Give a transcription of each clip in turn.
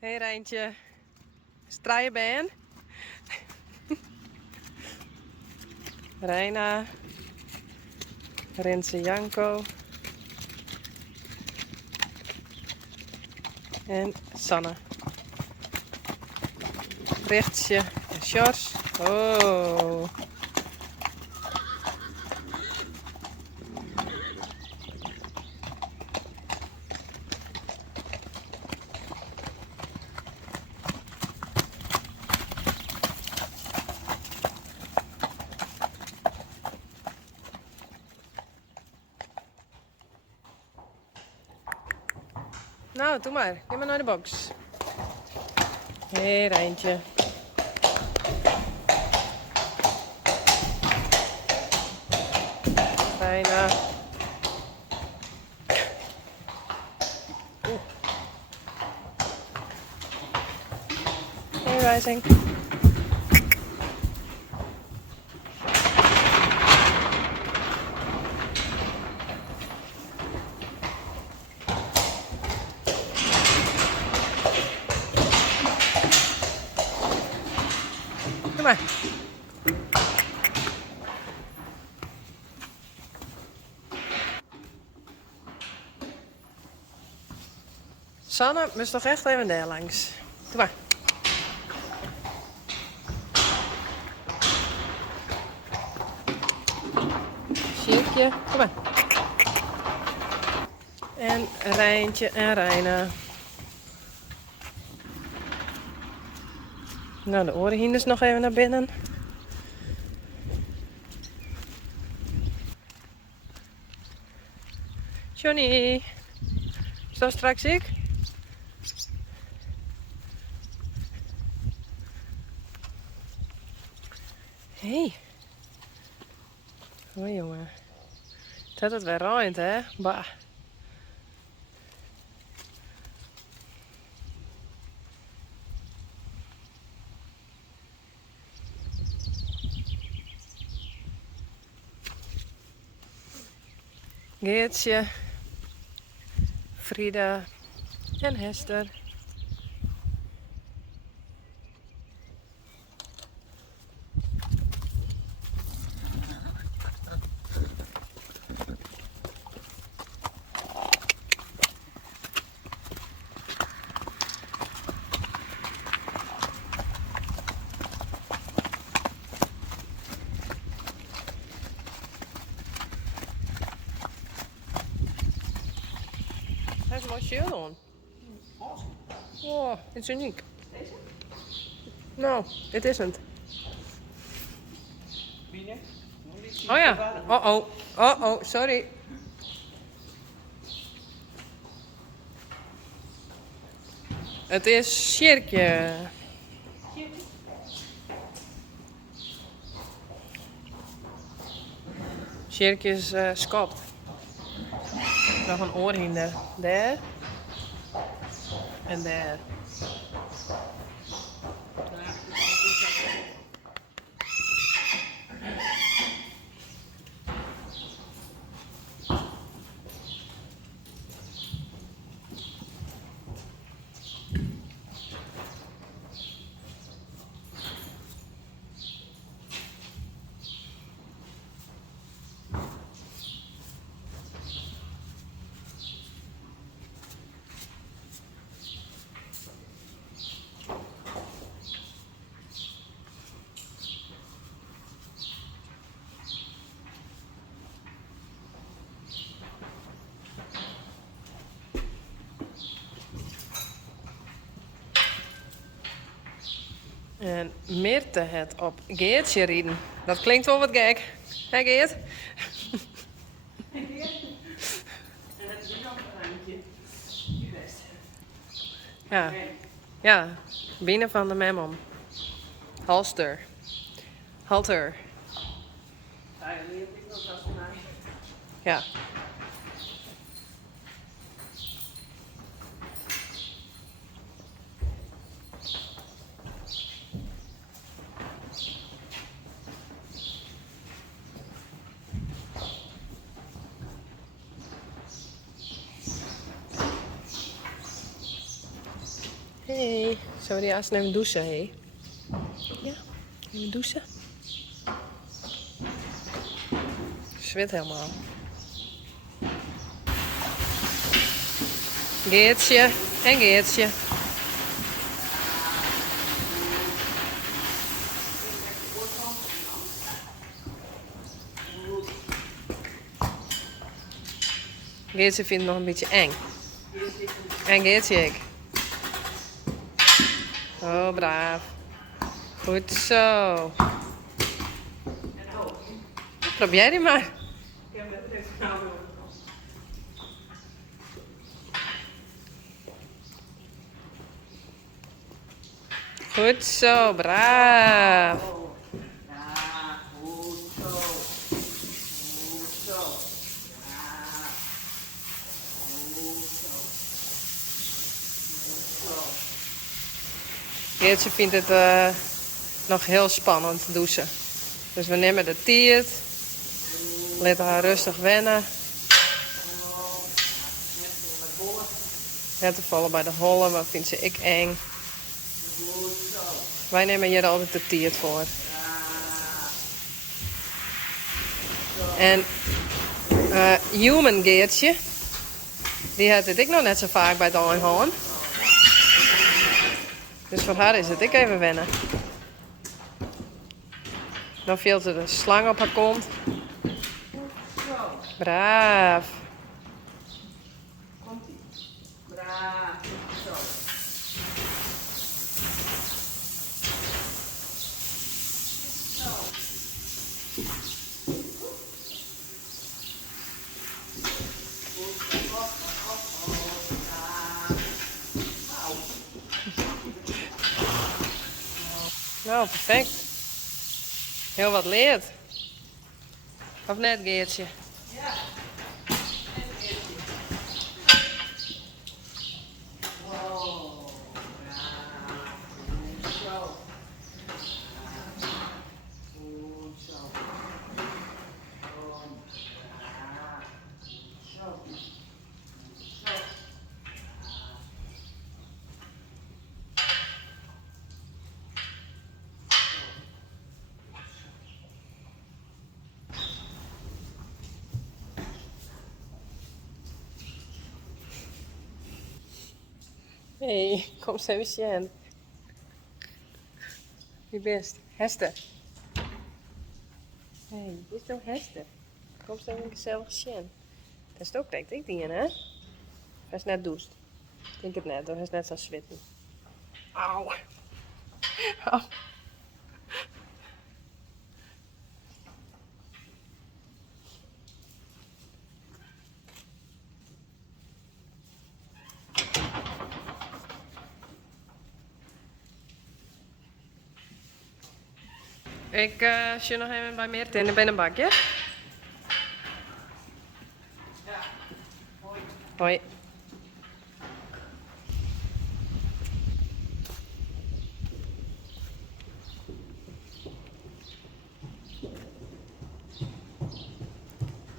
Hey Rijntje, straaien ben. Reina, Renze Janko en Sanne. Rechtsje en Sjors. Oh. Nou, doe maar. Ga maar naar de box. Hé, Rijntje. Bijna. Hé, Rising. Doe maar. Sanne, moest toch echt even daar langs. Doe maar. Sjerkje, doe maar. En Rijntje en Reina. Nou, de orenhinders nog even naar binnen. Johnny, zo straks ik? Hé. Hoi jongen. Dat het weer ruimt, hè? Bah. Geertje, Frida en Hester. Hij is een mooi shirt aan. Oh, het is uniek. Deze? No, it isn't. Oh ja. Oh, sorry. Het is Sjerkje. Sjerkje is skopt. Nog een oorhinder. Daar. En daar. En Meerte het op Geertje rieden. Dat klinkt wel wat gek. Hé Geert? Ja. Ja, binnen van de memom. Halster. Halter. Ja. Hey, zullen we die eerst even douchen, hé? Ja, even douchen. Zwit helemaal. Geertje en Geertje. Geertje vindt het nog een beetje eng. En Geertje ik. Oh, braaf. Goed zo. Probeer die maar. Goed zo, braaf. Ja, goed zo. Goed zo. Ja. Goed zo. Goed zo. Geertje vindt het nog heel spannend te douchen. Dus we nemen de tijd. Laten haar rustig wennen. Net te vallen bij de hollen, wat vindt ze ik eng. Goed zo. Wij nemen hier altijd de tijd voor. En Human Geertje, die had het ik nog net zo vaak bij de aanhouden. Dus voor haar is het ik even wennen. Dan viel ze de slang op haar kont. Zo. Braaf. Komt-ie. Braaf. Zo. Zo. Nou, perfect. Heel wat leert. Of net, Geertje? Ja. Wow. Braaf. Goed zo. Goed zo. Kom. Braaf. Zo. Zo. Hey, kom eens even zien. Wie best? Hester. Hey, dit is toch Hester? Kom eens even gezellig zien. Dat is ook denk ik die in, hè? Hij is net doucht. Ik denk het net, hoor. Hij is net zo zwitten. Auw. Au. Ik zie nog even bij Meert in de binnenbakje. Ja. Hoi. Hoi.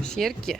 Cirkje.